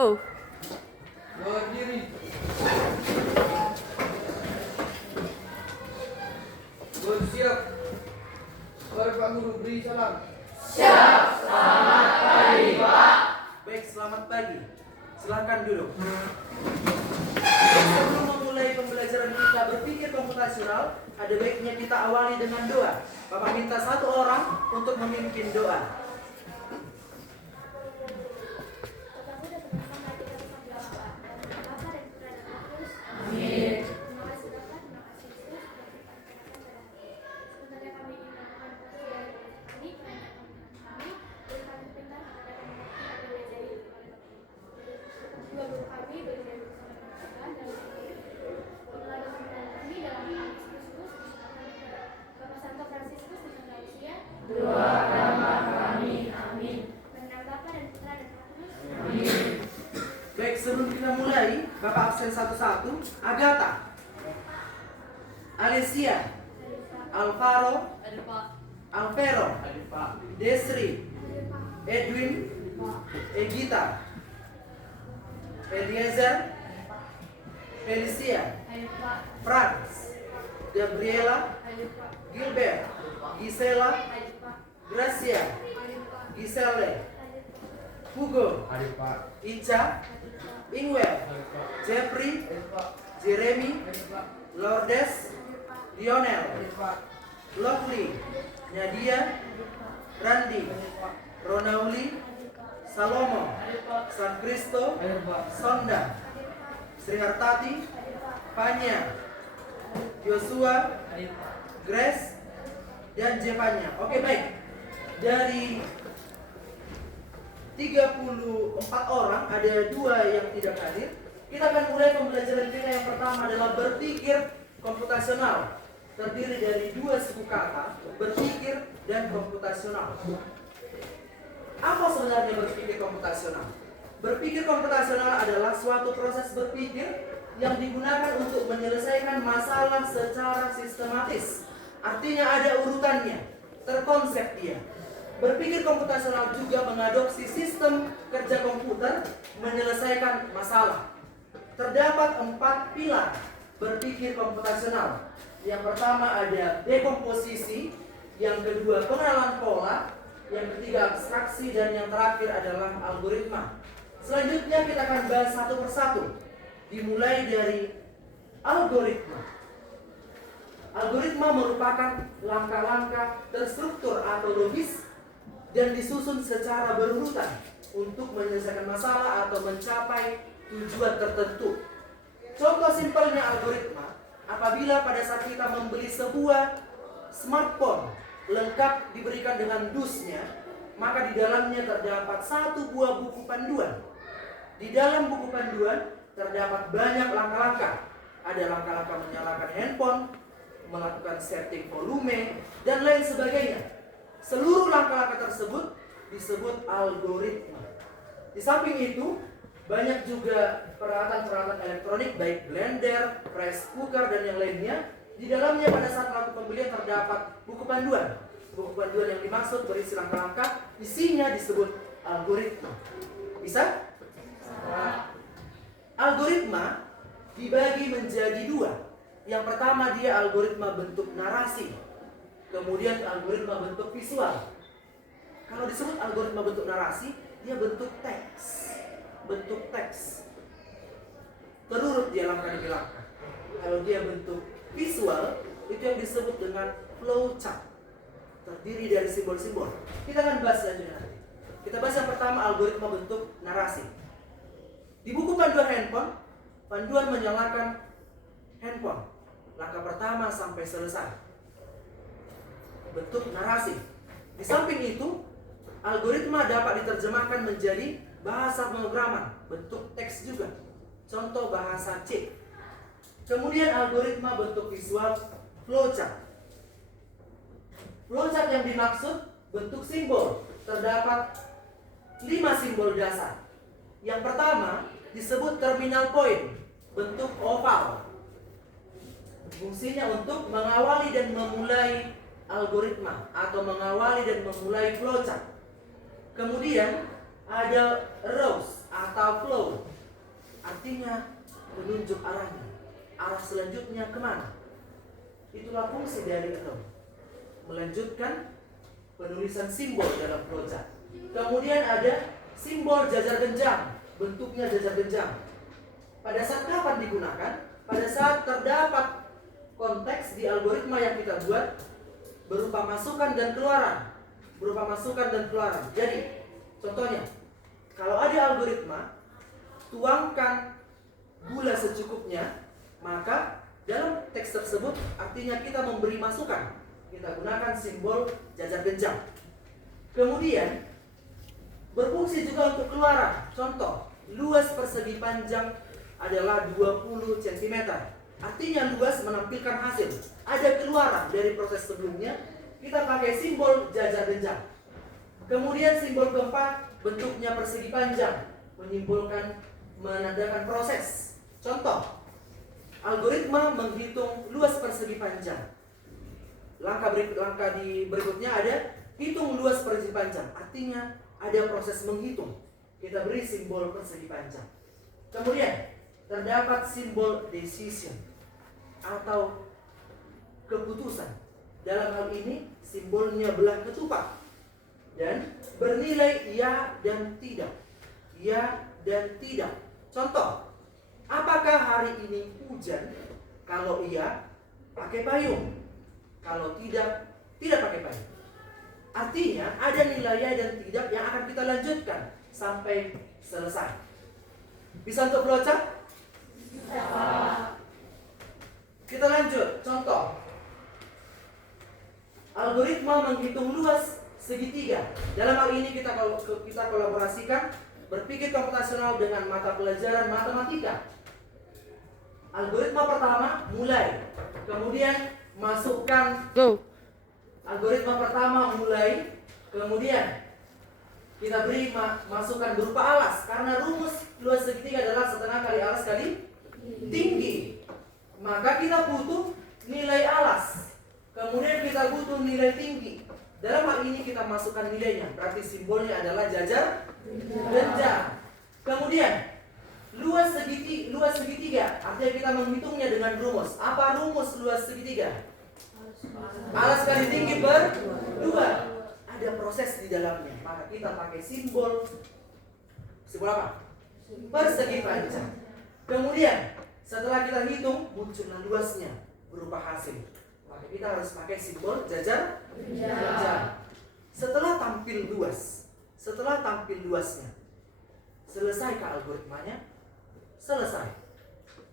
Oh, Berdiri. Bersiap. Mari Pak Guru beri salam. Siap, selamat pagi, Pak. Baik, selamat pagi. Silakan duduk. Sebelum memulai pembelajaran kita berpikir komputasional, ada baiknya kita awali dengan doa. Bapak minta satu orang untuk memimpin doa. Amin. Doa agama kami, amin. Amin. Baik, sebelum kita mulai, Bapak absen satu-satu. Agatha, Alicia, Alvaro, Alvero, Desri, Edwin, Egita, Eliezer, Felicia, Franz, Gabriela, Gilbert, Gisela, Gracia, Giselle, Hugo, Ica, Ingwell, Jeffrey, Jeremy, Lourdes, Lionel, Lovely, Nadia, Randy, Ronauli, Salomo, San Cristo, Sonda, Sri Hartati, Fanya, Joshua, Grace, dan Jepanya. Oke, baik. Dari 34 orang, ada 2 yang tidak hadir. Kita akan mulai pembelajaran kita. Yang pertama adalah berpikir komputasional. Terdiri dari 2 suku kata, berpikir dan komputasional. Apa sebenarnya berpikir komputasional? Berpikir komputasional adalah suatu proses berpikir yang digunakan untuk menyelesaikan masalah secara sistematis. Artinya ada urutannya, terkonsep dia. Berpikir komputasional juga mengadopsi sistem kerja komputer menyelesaikan masalah. Terdapat 4 pilar berpikir komputasional. Yang pertama ada dekomposisi, yang kedua pengenalan pola, yang ketiga abstraksi, dan yang terakhir adalah algoritma. Selanjutnya kita akan bahas satu persatu. Dimulai dari algoritma. Algoritma merupakan langkah-langkah terstruktur atau logis dan disusun secara berurutan untuk menyelesaikan masalah atau mencapai tujuan tertentu. Contoh simpelnya algoritma, apabila pada saat kita membeli sebuah smartphone lengkap diberikan dengan dusnya, maka di dalamnya terdapat 1 buah buku panduan. Di dalam buku panduan terdapat banyak langkah-langkah. Ada langkah-langkah menyalakan handphone, melakukan setting volume, dan lain sebagainya. Seluruh langkah-langkah tersebut disebut algoritma. Di samping itu, banyak juga peralatan-peralatan elektronik baik blender, rice cooker, dan yang lainnya. Di dalamnya pada saat melakukan pembelian terdapat buku panduan. Buku panduan yang dimaksud berisi langkah-langkah, isinya disebut algoritma. Bisa? Algoritma dibagi menjadi 2. Yang pertama dia algoritma bentuk narasi. Kemudian algoritma bentuk visual. Kalau disebut algoritma bentuk narasi, dia bentuk teks. Bentuk teks. Terurut dia langkah demi langkah. Kalau dia bentuk visual, itu yang disebut dengan flowchart. Terdiri dari simbol-simbol. Kita akan bahas selanjutnya nanti. Kita bahas yang pertama algoritma bentuk narasi. Di buku panduan handphone, panduan menyalakan handphone. Langkah pertama sampai selesai. Bentuk narasi. Di samping itu, algoritma dapat diterjemahkan menjadi bahasa pemrograman, bentuk teks juga. Contoh bahasa C. Kemudian algoritma bentuk visual, flowchart. Flowchart yang dimaksud bentuk simbol. Terdapat 5 simbol dasar. Yang pertama disebut terminal point, bentuk oval. Fungsinya untuk mengawali dan memulai algoritma atau mengawali dan memulai flowchart. Kemudian ada rows atau flow. Artinya menunjuk arahnya. Arah selanjutnya kemana? Itulah fungsi dari arrow. Melanjutkan penulisan simbol dalam flowchart. Kemudian ada simbol jajar genjang. Bentuknya jajar genjang. Pada saat kapan digunakan? Pada saat terdapat konteks di algoritma yang kita buat berupa masukan dan keluaran. Jadi, contohnya, kalau ada algoritma, tuangkan gula secukupnya, maka dalam teks tersebut artinya kita memberi masukan. Kita gunakan simbol jajar genjang. Kemudian berfungsi juga untuk keluaran. Contoh, luas persegi panjang adalah 20 cm. Artinya luas menampilkan hasil. Ada keluaran dari proses sebelumnya, kita pakai simbol jajar genjang. Kemudian simbol keempat, bentuknya persegi panjang, menandakan proses. Contoh, algoritma menghitung luas persegi panjang. Langkah berikutnya ada hitung luas persegi panjang. Artinya ada proses menghitung. Kita beri simbol persegi panjang. Kemudian terdapat simbol decision atau keputusan. Dalam hal ini simbolnya belah ketupat dan bernilai ya dan tidak. Ya dan tidak. Contoh, apakah hari ini hujan? Kalau iya, pakai payung. Kalau tidak, tidak pakai payung. Artinya ada nilai ya dan tidak yang akan kita lanjutkan sampai selesai. Bisa untuk flowchart? Kita lanjut. Contoh, algoritma menghitung luas segitiga. Dalam hal ini kita kolaborasikan berpikir komputasional dengan mata pelajaran matematika. Algoritma pertama mulai, kemudian masukkan algoritma pertama mulai, kemudian kita beri masukan berupa alas. Karena rumus luas segitiga adalah setengah kali alas kali tinggi, maka kita butuh nilai alas. Kemudian kita butuh nilai tinggi. Dalam hal ini kita masukkan nilainya, berarti simbolnya adalah jajar genjang. Kemudian luas segitiga, artinya kita menghitungnya dengan rumus. Apa rumus luas segitiga? Alas kali tinggi per 2. Ada proses di dalamnya, maka kita pakai simbol apa? Persegi panjang. Kemudian setelah kita hitung, muncullah luasnya berupa hasil. Maka kita harus pakai simbol jajar genjang. Setelah tampil luasnya, selesai ke algoritmanya? Selesai.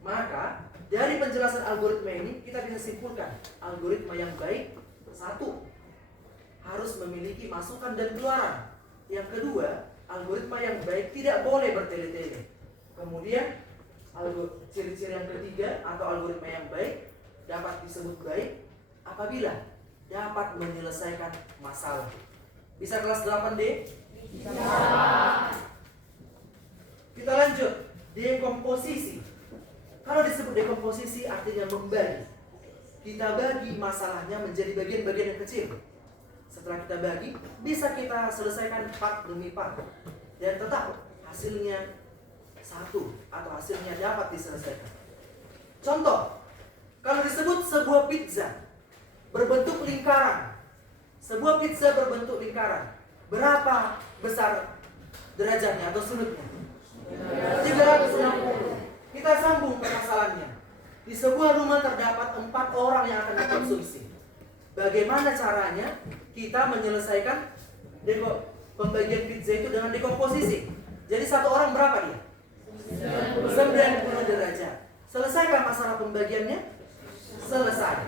Maka dari penjelasan algoritma ini kita bisa simpulkan algoritma yang baik, satu, harus memiliki masukan dan keluaran. Yang kedua, algoritma yang baik tidak boleh bertele-tele. Kemudian ciri-ciri yang ketiga atau algoritma yang baik dapat disebut baik apabila dapat menyelesaikan masalah. Bisa kelas 8D? Bisa. Kita lanjut. Dekomposisi. Kalau disebut dekomposisi artinya membagi. Kita bagi masalahnya menjadi bagian-bagian yang kecil. Setelah kita bagi, bisa kita selesaikan part demi part. Dan tetap hasilnya satu atau hasilnya dapat diselesaikan. Contoh, kalau disebut sebuah pizza berbentuk lingkaran. Sebuah pizza berbentuk lingkaran. Berapa besar derajatnya atau sudutnya? 360. Kita sambung permasalahannya. Di sebuah rumah terdapat 4 orang yang akan dikonsumsi. Bagaimana caranya kita menyelesaikan pembagian pizza itu dengan dekomposisi? Jadi satu orang berapa dia? 90 derajat. Selesaikah masalah pembagiannya? Selesai.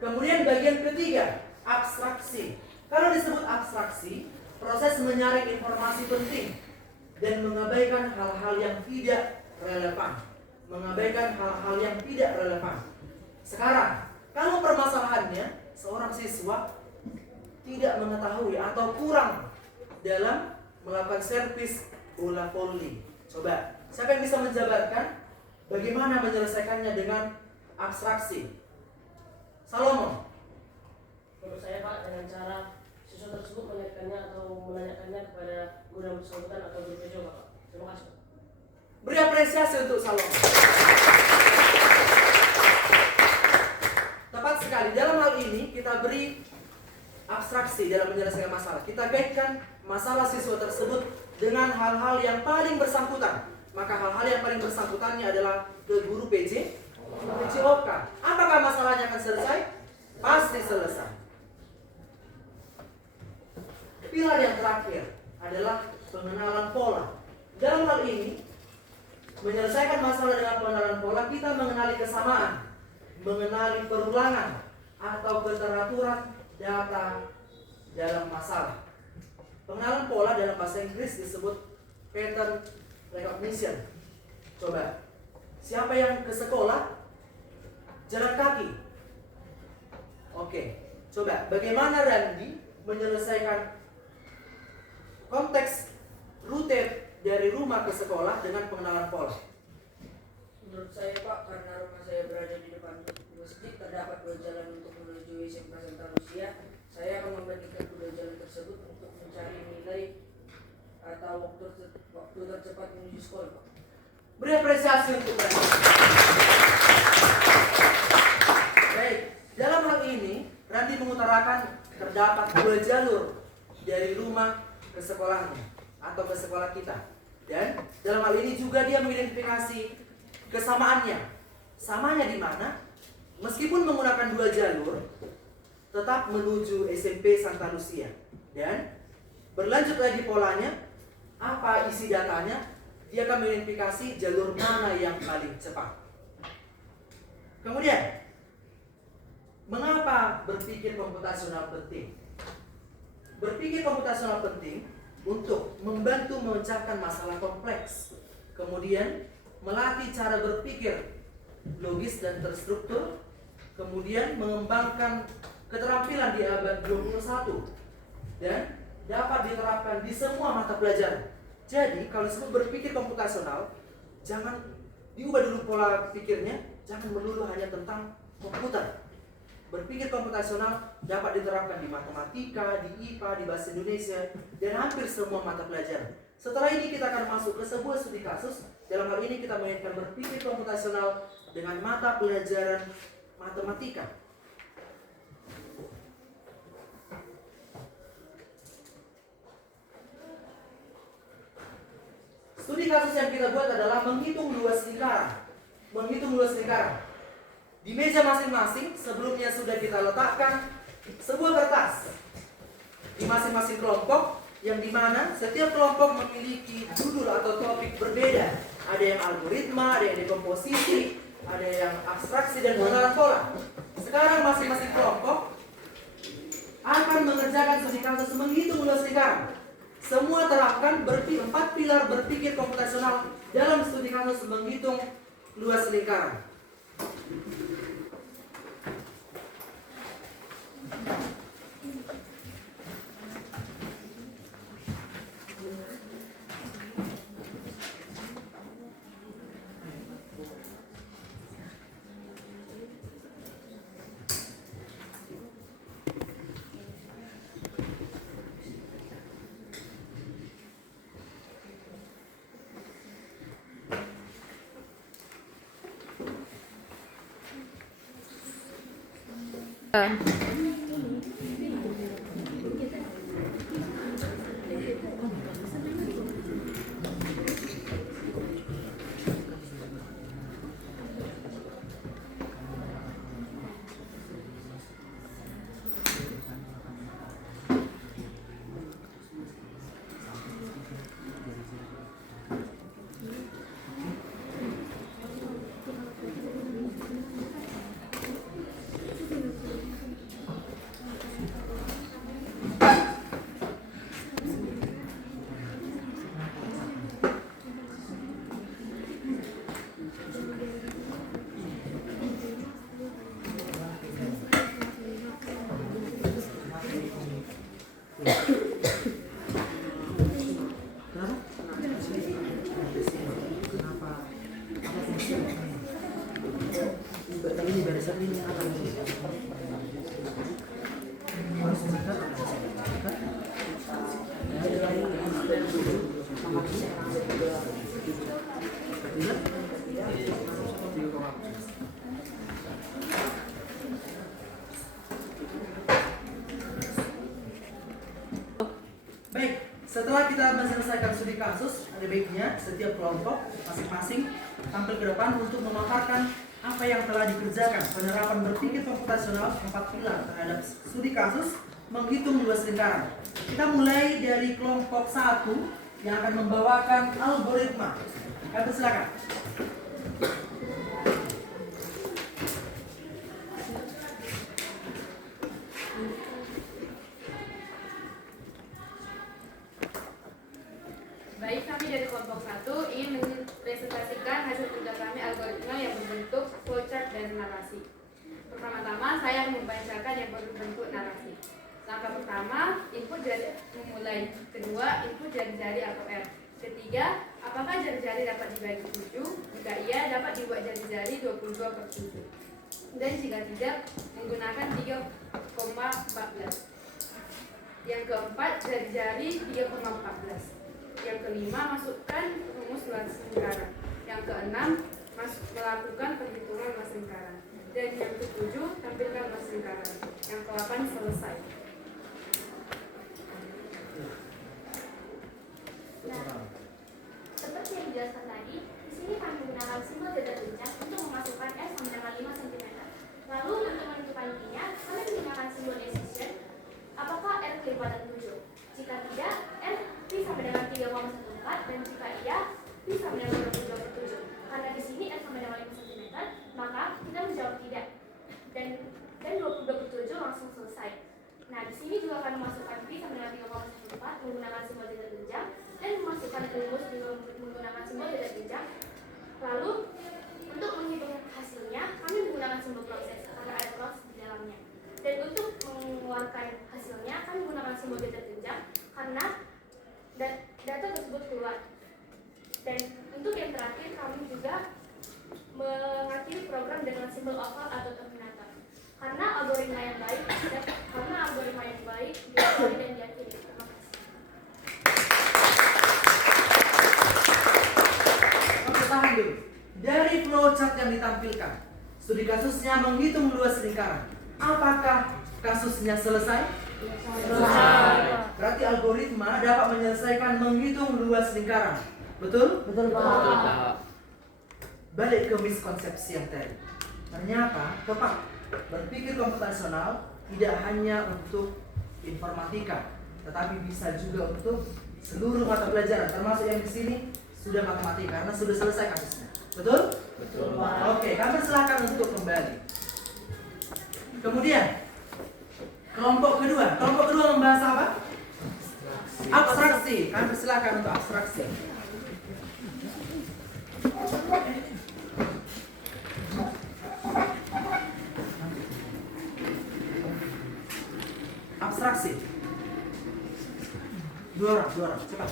Kemudian bagian ketiga, abstraksi. Kalau disebut abstraksi, proses menyaring informasi penting dan mengabaikan hal-hal yang tidak relevan. Sekarang, kalau permasalahannya seorang siswa tidak mengetahui atau kurang dalam melakukan servis bola voli. Coba, siapa yang bisa menjabarkan bagaimana menyelesaikannya dengan abstraksi? Salomo. Menurut saya Pak, dengan cara siswa siswa tersebut menanyakannya atau menanyakannya kepada guru yang bersangkutan atau guru PJ, Bapak. Terima kasih. Beri apresiasi untuk Salom. Tepat sekali. Dalam hal ini kita beri abstraksi dalam menyelesaikan masalah. Kita kaitkan masalah siswa tersebut dengan hal-hal yang paling bersangkutan. Maka hal-hal yang paling bersangkutannya adalah ke guru PJ, PJOK. Apakah masalahnya akan selesai? Pasti selesai. Pilar yang terakhir adalah pengenalan pola. Dalam hal ini, menyelesaikan masalah dengan pengenalan pola, kita mengenali kesamaan, mengenali perulangan atau keteraturan data dalam masalah. Pengenalan pola dalam bahasa Inggris disebut pattern recognition. Coba, siapa yang ke sekolah? Jalan kaki. Oke, coba bagaimana Randy menyelesaikan konteks rute dari rumah ke sekolah dengan pengenalan pola? Menurut saya Pak, karena rumah saya berada di depan masjid, terdapat 2 jalan untuk menuju SMK Santa Lucia. Saya akan membandingkan kedua jalan tersebut untuk mencari nilai atau waktu tercepat menuju sekolah, Pak. Beri apresiasi untuk mereka. Baik, dalam hal ini Randy mengutarakan terdapat 2 jalur dari rumah ke sekolahnya atau ke sekolah kita. Dan dalam hal ini juga dia mengidentifikasi kesamaannya. Samanya di mana? Meskipun menggunakan 2 jalur, tetap menuju SMP Santa Lucia. Dan berlanjut lagi polanya, apa isi datanya? Dia akan mengidentifikasi jalur mana yang paling cepat. Kemudian, mengapa berpikir komputasional penting? Berpikir komputasional penting untuk membantu memecahkan masalah kompleks. Kemudian, melatih cara berpikir logis dan terstruktur. Kemudian, mengembangkan keterampilan di abad 21. Dan dapat diterapkan di semua mata pelajaran. Jadi, kalau disebut berpikir komputasional, jangan diubah dulu pola pikirnya, jangan melulu hanya tentang komputer. Berpikir komputasional dapat diterapkan di matematika, di IPA, di bahasa Indonesia, dan hampir semua mata pelajaran. Setelah ini kita akan masuk ke sebuah studi kasus. Dalam hal ini kita mengaitkan berpikir komputasional dengan mata pelajaran matematika. Studi kasus yang kita buat adalah menghitung luas lingkaran. Menghitung luas lingkaran. Di meja masing-masing sebelumnya sudah kita letakkan sebuah kertas di masing-masing kelompok, yang dimana setiap kelompok memiliki judul atau topik berbeda. Ada yang algoritma, ada yang dekomposisi, ada yang abstraksi dan pengenalan pola. Sekarang masing-masing kelompok akan mengerjakan studi kasus menghitung luas lingkaran. Semua terapkan 4 pilar berpikir komputasional dalam studi kasus menghitung luas lingkaran. Ini barisan ini apa? Harus singkat atau singkat? kasus, ada baiknya setiap kelompok masing-masing tampil ke depan untuk memaparkan apa yang telah dikerjakan penerapan berpikir komputasional 4 pilar terhadap studi kasus menghitung luas lingkaran. Kita mulai dari kelompok 1 yang akan membawakan algoritma. Kami silakan. Baik, kami dari kelompok 1 ingin mempresentasikan hasil kerja kami algoritma yang berbentuk flowchart dan narasi. Pertama-tama, saya membacakan yang berbentuk narasi. Langkah pertama, input jari memulai. Kedua, input jari-jari atau R. Ketiga, apakah jari-jari dapat dibagi 7? Jika iya, dapat dibuat jari-jari 22/7. Dan jika tidak, menggunakan 3,14. Yang keempat, jari-jari 3,14. Yang kelima, masukkan rumus luas lingkaran. Yang keenam, melakukan perhitungan luas lingkaran. Dan yang ketujuh, tampilkan luas lingkaran. Yang ke-8, selesai. Nah, seperti yang dijelaskan tadi, di sini kami menggunakan simbol zeta tunjang untuk memasukkan R sama dengan 5 cm. Lalu untuk menentukan intinya, kami menggunakan simbol decision. Apakah R kelipatan 7? Jika tidak, R pi sama dengan 3,14 dan jika iya, pi sama dengan 22/7. Karena di sini R sama dengan 5 cm, maka kita menjawab tidak. Dan 22/7 langsung selesai. Nah, di sini juga akan memasukkan pi sama dengan 3,14 menggunakan simbol zeta tunjang dan memasukkan rumus juga menggunakan simbol zeta tunjang. Lalu untuk menghitung hasilnya, kami menggunakan simbol proses karena ada proses di dalamnya. Dan untuk mengeluarkan hasilnya, kami menggunakan simbol zeta tunjang karena data tersebut keluar. Dan untuk yang terakhir, kami juga mengakhiri program dengan simbol oval atau terminator. Karena algoritma yang baik diawali dan diakhiri. Terima kasih. Oke, tahan dulu. Dari flowchart yang ditampilkan, studi kasusnya menghitung luas lingkaran. Apakah kasusnya selesai? Selesai. Berarti algoritma dapat menyelesaikan menghitung luas lingkaran. Betul? Betul, Pak. Balik ke miskonsepsi yang tadi. Ternyata tepat, berpikir komputasional tidak hanya untuk informatika, tetapi bisa juga untuk seluruh mata pelajaran, termasuk yang di sini sudah matematika karena sudah selesai kasusnya. Betul? Betul, Pak. Oke, kami silakan untuk kembali. Kemudian kelompok kedua membahas apa? Abstraksi. Kami silakan untuk abstraksi. Abstraksi. Dua orang, cepat.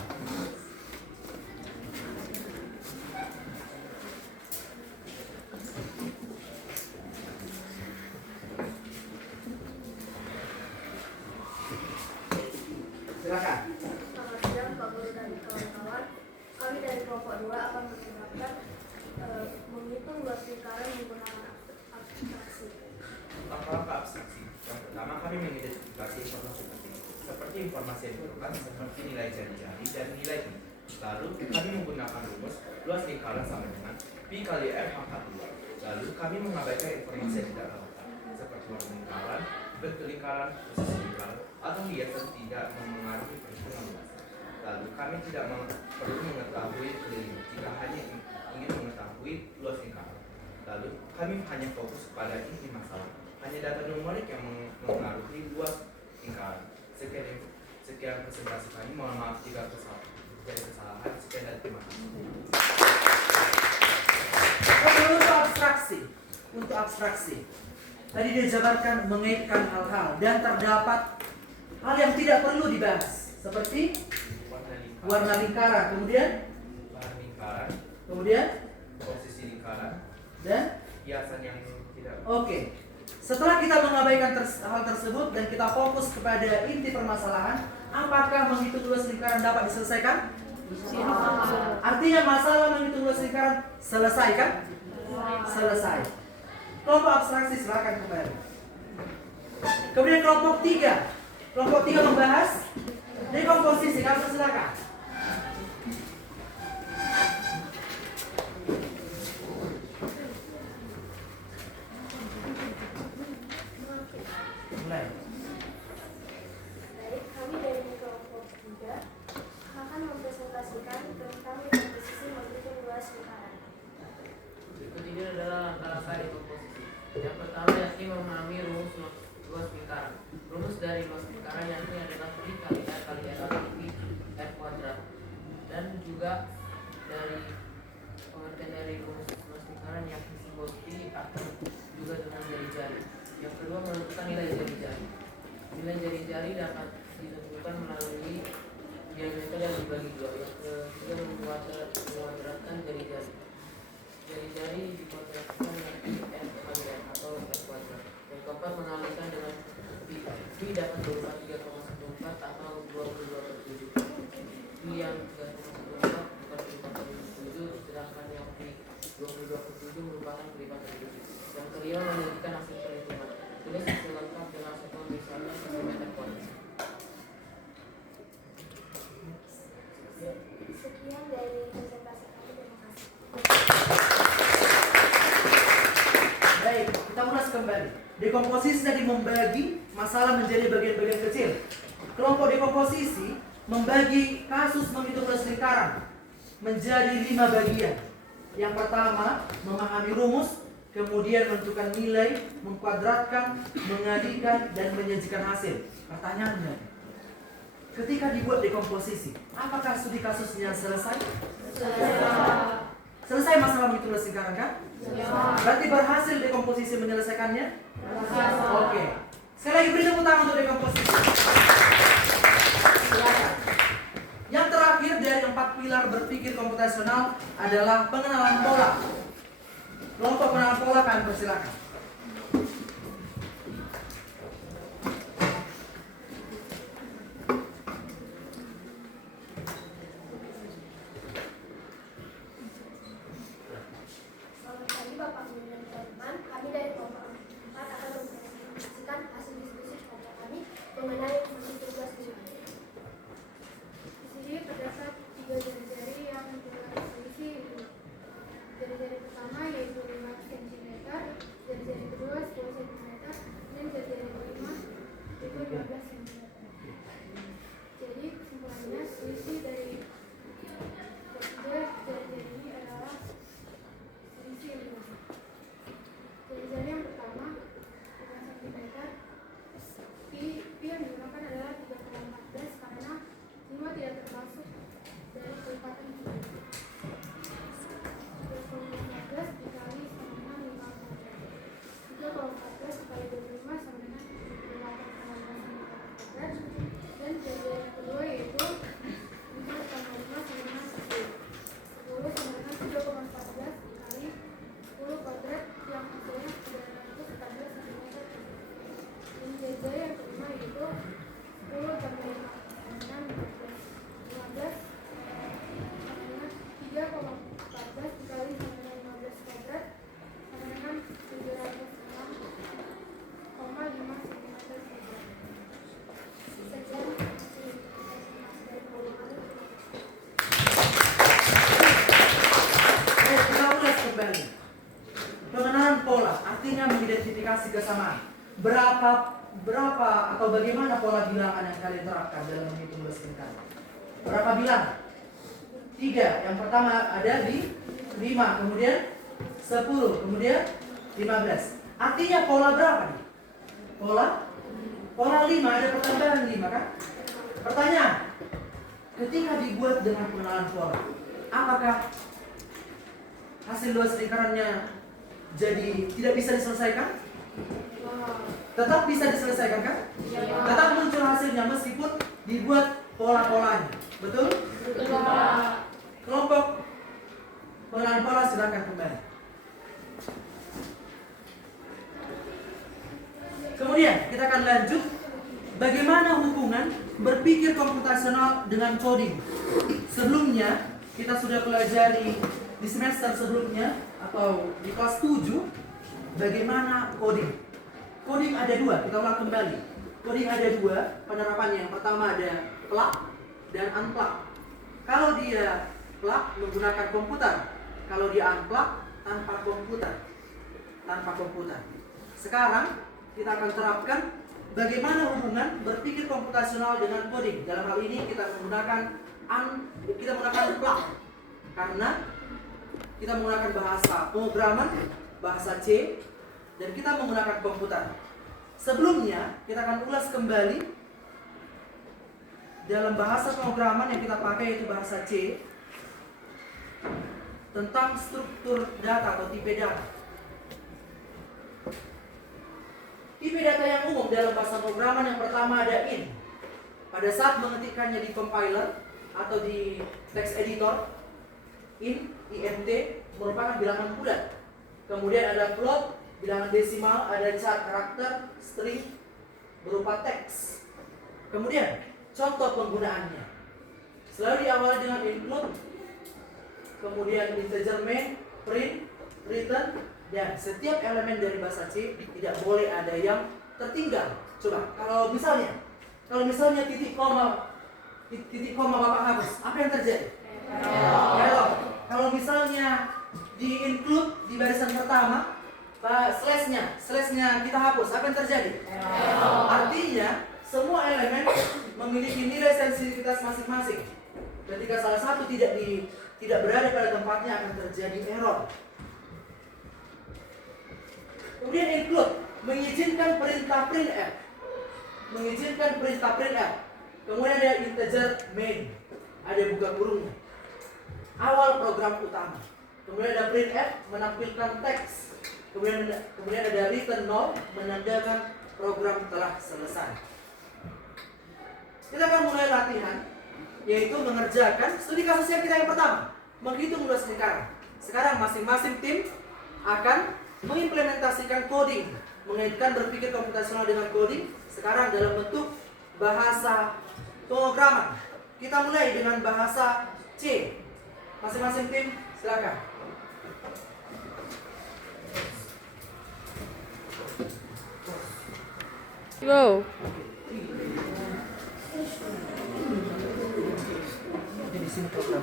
Silakan. Selamat siang, Pak Guru dan kawan-kawan. Kami dari kelompok 2 akan menggunakan menghitung luas lingkaran menggunakan abstraksi. Langkah-langkah abstraksi. Yang pertama, kami mengidentifikasi informasi penting seperti informasi yang diperlukan seperti nilai jari-jari dan nilai pi. Lalu kami menggunakan rumus luas lingkaran sama dengan pi kali r pangkat 2. Lalu kami mengabaikan informasi yang tidak relevan seperti luas lingkaran, bentuk lingkaran, posisi lingkaran, atau hias yang tidak memengaruhi perhitungan luas. Lalu kami tidak perlu mengetahui keliling jika hanya ingin mengetahui luas lingkaran. Lalu kami hanya fokus pada inti masalah, hanya data numerik yang mengaruhi luas lingkaran. Sekian presentasi kami. Mohon maaf jika terjadi kesalahan. Sekian dan terima kasih. Oke, untuk abstraksi. Tadi dia jabarkan mengaitkan hal-hal dan terdapat hal yang tidak perlu dibahas seperti warna lingkaran, kemudian Bahan lingkaran, kemudian posisi lingkaran, dan hiasan yang tidak. oke. Setelah kita mengabaikan hal tersebut dan kita fokus kepada inti permasalahan, apakah menghitung luas lingkaran dapat diselesaikan? Artinya masalah menghitung luas lingkaran selesai kan? Selesai. Kelompok abstraksi silakan kembali. Kemudian kelompok 3. Kelompok 3 membahas dekomposisi. Kamu silakan. dari pengertian dari rumus lingkaran yakni simbol pi atau juga dengan jari-jari. Yang kedua, menentukan nilai jari-jari. Nilai jari-jari dapat ditentukan melalui diameter yang dibagi 2. Yang ketiga, menguadratkan jari-jari. Jari-jari dikuadratkan dengan n kali n atau n kuadrat. Yang keempat, mengalihkan dengan pi. Pi dapat berupa 3,14 atau 22/7. Pi yang 3,14 bukan pelipatan 7, sedangkan yang pi 22/7 merupakan pelipatan 7. Yang kelima, menjadikan hasil perhitungan. Tulis hasil lengkap dengan satuan misalnya cm kuadrat. Sekian dari presentasi kami, terima kasih. Baik, kita ulas kembali. Dekomposisi tadi membagi masalah menjadi bagian-bagian kecil. Kelompok dekomposisi membagi kasus menghitung luas lingkaran menjadi 5 bagian. Yang pertama, memahami rumus, kemudian menentukan nilai, mengkuadratkan, mengalihkan, dan menyajikan hasil. Pertanyaannya, ketika dibuat dekomposisi, apakah studi kasusnya selesai? Selesai masalah menghitung luas lingkaran kan? Berarti berhasil dekomposisi menyelesaikannya? Oke. Sekali lagi beri tepuk tangan untuk dekomposisi. Silakan. Yang terakhir dari 4 pilar berpikir komputasional adalah pengenalan pola. Kelompok pengenalan pola kami persilakan. Selamat pagi Bapak Guru dan teman-teman. Kami dari kelompok 4 akan mempresentasikan hasil diskusi kelompok kami mengenai menghitung luas lingkaran. Di sini terdapat 3 jari-jari yang mempunyai selisih itu. Jari-jari pertama yaitu 5 cm, jari-jari kedua 10 cm, dan jari-jari kelima itu 15 cm. Jadi kesimpulannya selisih dari ketiga jari-jari ini adalah selisih yang luas. Jari-jari yang pertama 5 cm, pi yang digunakan adalah 3,14 karena 5 tidak termasuk dari pelipatan 7. 3,14 dikali sama dengan 5 kuadrat. 3,14 dikali 25 sama dengan 8,15 kuadrat. Dan jari yang kedua yaitu 5,5 sama dengan 10. 10 sama dengan 3,14 dikali 10 kuadrat yang hasilnya 914 cm. Dan jari yang kelima yaitu 10 tambah 5 sama dengan 15 sama dengan 3,14 dikali sama dengan 15 kuadrat sama dengan 706,5 cm kuadrat. Sekian hasil dari kelompok kami. Baik, kita ulas kembali. Pengenalan pola artinya mengidentifikasi kesamaan. Berapa atau bagaimana pola bilangan yang kalian terapkan dalam menghitung luas lingkaran? Berapa bilang? 3. Yang pertama ada di 5, kemudian 10, kemudian 15. Artinya pola berapa nih? Pola 5, ada pertambahan 5 kan? Pertanyaan, ketika dibuat dengan pengenalan pola, apakah hasil luas lingkarannya jadi tidak bisa diselesaikan? Tetap bisa diselesaikan kan? Tetap muncul hasilnya meskipun dibuat pola-polanya. Betul? Kelompok pengenalan pola silakan kembali. Kemudian kita akan lanjut bagaimana hubungan berpikir komputasional dengan coding. Sebelumnya kita sudah pelajari di semester sebelumnya atau di kelas 7 bagaimana coding. Coding ada 2, kita ulang kembali. Coding ada 2 penerapannya. Yang pertama ada plug dan unplug. Kalau dia plug menggunakan komputer, kalau dia unplug tanpa komputer. Sekarang kita akan terapkan bagaimana hubungan berpikir komputasional dengan coding. Dalam hal ini kita menggunakan plug karena kita menggunakan bahasa pemrograman, bahasa C, dan kita menggunakan komputer. Sebelumnya kita akan ulas kembali dalam bahasa pemrograman yang kita pakai yaitu bahasa C. tentang struktur data atau tipe data. Tipe data yang umum dalam bahasa pemrograman yang pertama ada in. Pada saat mengetikkannya di compiler atau di text editor, int merupakan bilangan bulat. Kemudian ada float, bilangan desimal, ada char karakter, string berupa teks. Kemudian contoh penggunaannya selalu diawali dengan include, kemudian integer main, print, return, dan setiap elemen dari bahasa C tidak boleh ada yang tertinggal. Coba kalau misalnya titik koma Bapak hapus, apa yang terjadi? Error. Kalau misalnya di include di barisan pertama, slash-nya kita hapus, apa yang terjadi? Artinya semua elemen memiliki nilai sensitivitas masing-masing. Ketika salah satu tidak berada pada tempatnya akan terjadi error. Kemudian include mengizinkan perintah printf. Kemudian ada integer main, ada buka kurungnya, awal program utama. Kemudian ada printf menampilkan teks. Kemudian ada return 0 menandakan program telah selesai. Kita akan mulai latihan, yaitu mengerjakan studi kasus yang kita yang pertama, menghitung luas lingkaran. Sekarang masing-masing tim akan mengimplementasikan coding, mengaitkan berpikir komputasional dengan coding. Sekarang dalam bentuk bahasa pemrograman. Kita mulai dengan bahasa C. Masing-masing tim silakan. Go. Di sini program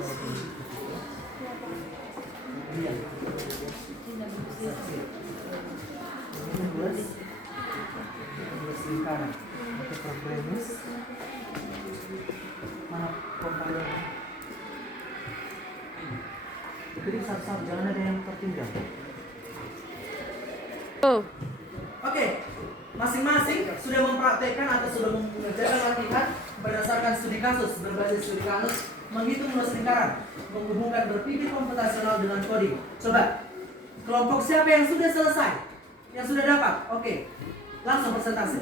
lingkaran untuk programis mana kompiler. Jadi satu-satu, jangan ada yang tertinggal. Oke, masing-masing sudah mempraktekkan atau sudah mengerjakan latihan berdasarkan studi kasus, berbasis studi kasus, menghitung luas lingkaran, menghubungkan berpikir komputasional dengan coding. Coba, kelompok siapa yang sudah selesai? Yang sudah dapat? Oke, langsung presentasi.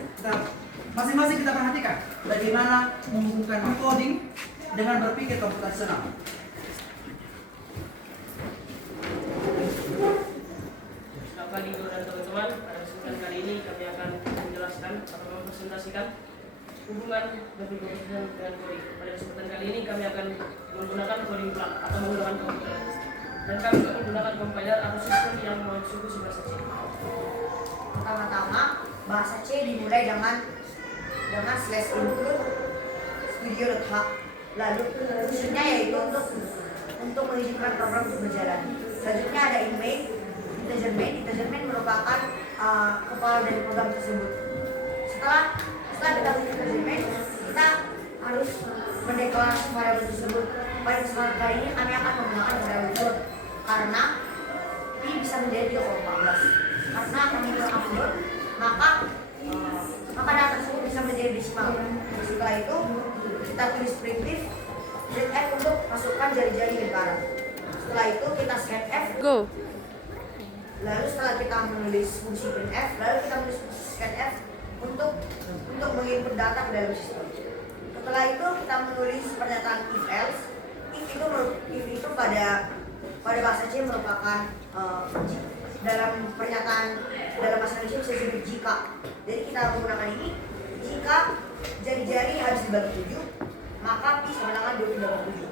Masing-masing kita perhatikan bagaimana menghubungkan coding dengan berpikir komputasional. Selamat pagi guru dan teman-teman. Pada kesempatan kali ini kami akan menjelaskan atau mempresentasikan hubungan berpikir komputasional dengan coding. Pada kesempatan kali ini kami akan menggunakan coding plug atau menggunakan kompiler. Dan kami juga menggunakan compiler atau sistem yang mengeksekusi bahasa C. Pertama-tama bahasa C dimulai dengan slash include studio.h. Lalu fungsinya yaitu untuk mengizinkan program untuk berjalan. Selanjutnya ada integer main merupakan kepala dari program tersebut. Setelah kita integer main, kita harus mendeklarasi variabel tersebut. Pada kesempatan kali ini kami akan menggunakan variabel float karena ini bisa menjadi 3,14. Karena kami menggunakan float, maka data tersebut bisa menjadi desimal. Setelah itu kita tulis printf untuk masukkan jari-jari lingkaran. Setelah itu kita scanf. Go. Lalu setelah kita menulis fungsi printf, lalu kita menulis scanf untuk menginput data ke dalam sistem. Setelah itu kita menulis pernyataan if else. If itu pada bahasa C merupakan dalam pernyataan dalam bahasa Indonesia bisa disebut jika. Jadi kita menggunakan ini jika jari-jari habis dibagi 7, maka pi sama dengan 2,7.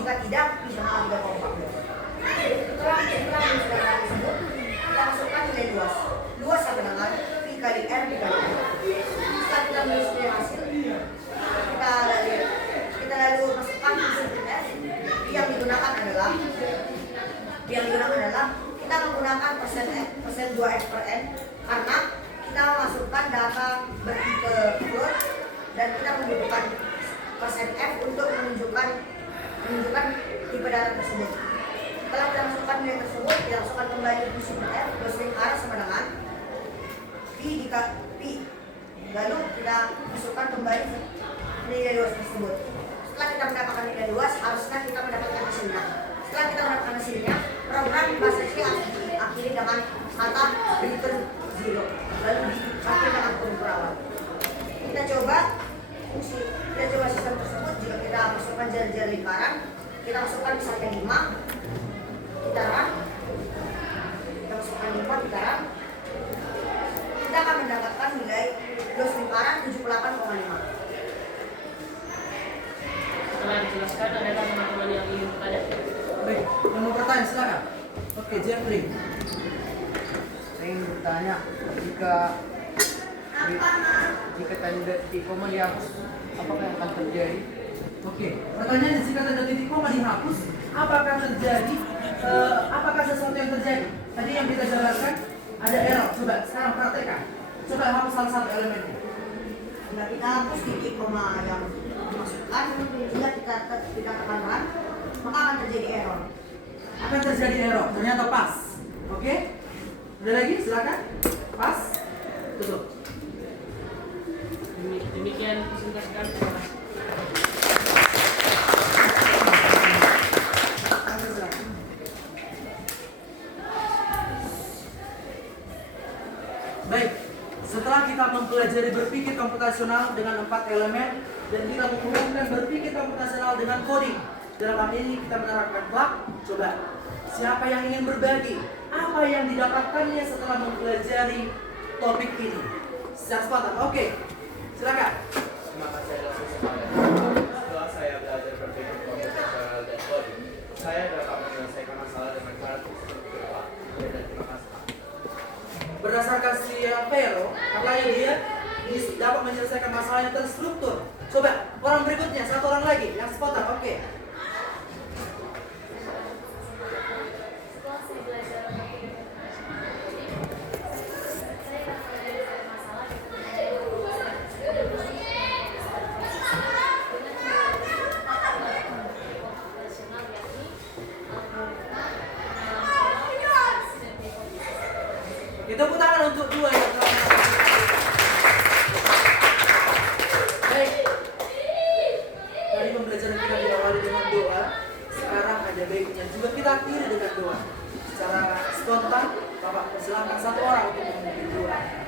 Jika tidak, pi sama dengan 3,14. Setelah menyelesaikan tersebut, kita masukkan nilai luas. Luas sama dengan pi kali r dikali r. Setelah kita menulis nilai hasil, kita lalu masukkan fungsi printf. Yang digunakan adalah kita menggunakan persen 2f per n karena kita memasukkan data bertipe float dan kita membutuhkan persen f untuk menunjukkan tipe data tersebut. Setelah kita masukkan nilai tersebut, kita masukkan kembali fungsi f plus lingkaran sama dengan pi. Lalu kita masukkan kembali nilai luas tersebut. Setelah kita mendapatkan nilai luas, harusnya kita mendapatkan hasilnya. Setelah kita menerapkan hasilnya, program bahasa C harus diakhiri dengan kata return 0, lalu diakhiri dengan perawat. Kita coba sistem tersebut. Jika kita masukkan jari-jari lingkaran, kita masukkan sampai 5, kita masukkan 5 putaran, kita akan mendapatkan nilai dos lingkaran 78,5. Setelah dijelaskan, adakah teman-teman yang ingin bertanya? Baik, yang mau bertanya silakan. Oke, Jeffrey. Saya ingin bertanya, jika tanda titik koma dihapus, apakah yang akan terjadi? Oke, pertanyaannya jika tanda titik koma dihapus, apakah terjadi? Apakah sesuatu yang terjadi? Tadi yang kita jelaskan ada error. Coba sekarang praktekkan. Coba hapus salah satu elemennya. Jika kita hapus titik koma yang dimasukkan, jika kita tekan run, maka akan terjadi error. Akan terjadi error. Ternyata pas. Oke? Ada lagi? Silakan. Pas. Tutup. Demikian presentasi kami. Terima kasih. Baik, setelah kita mempelajari berpikir komputasional dengan 4 elemen dan kita menghubungkan berpikir komputasional dengan coding. Dalam hal ini kita menerapkan clock. Coba, siapa yang ingin berbagi? Apa yang didapatkannya setelah mempelajari topik ini? Secara spontan. Oke, silakan. Terima kasih atas kesempatan. Setelah saya belajar berpikir komputasional dan coding, saya dapat menyelesaikan masalah dengan cara terstruktur. Terima kasih. Berdasarkan si Vero, katanya dia dapat menyelesaikan masalah yang terstruktur. Coba, orang berikutnya, satu orang lagi yang spontan. Oke. Setelah saya belajar berpikir saya akan menyelesaikan masalah operasional, yakni algoritma Kita tepuk tangan untuk dua yang telah melakukan. Baik. Tadi pembelajaran kita diawali dengan doa. Sekarang ada baiknya juga kita akhiri dengan doa. Secara spontan, Bapak persilahkan satu orang untuk memimpin doa.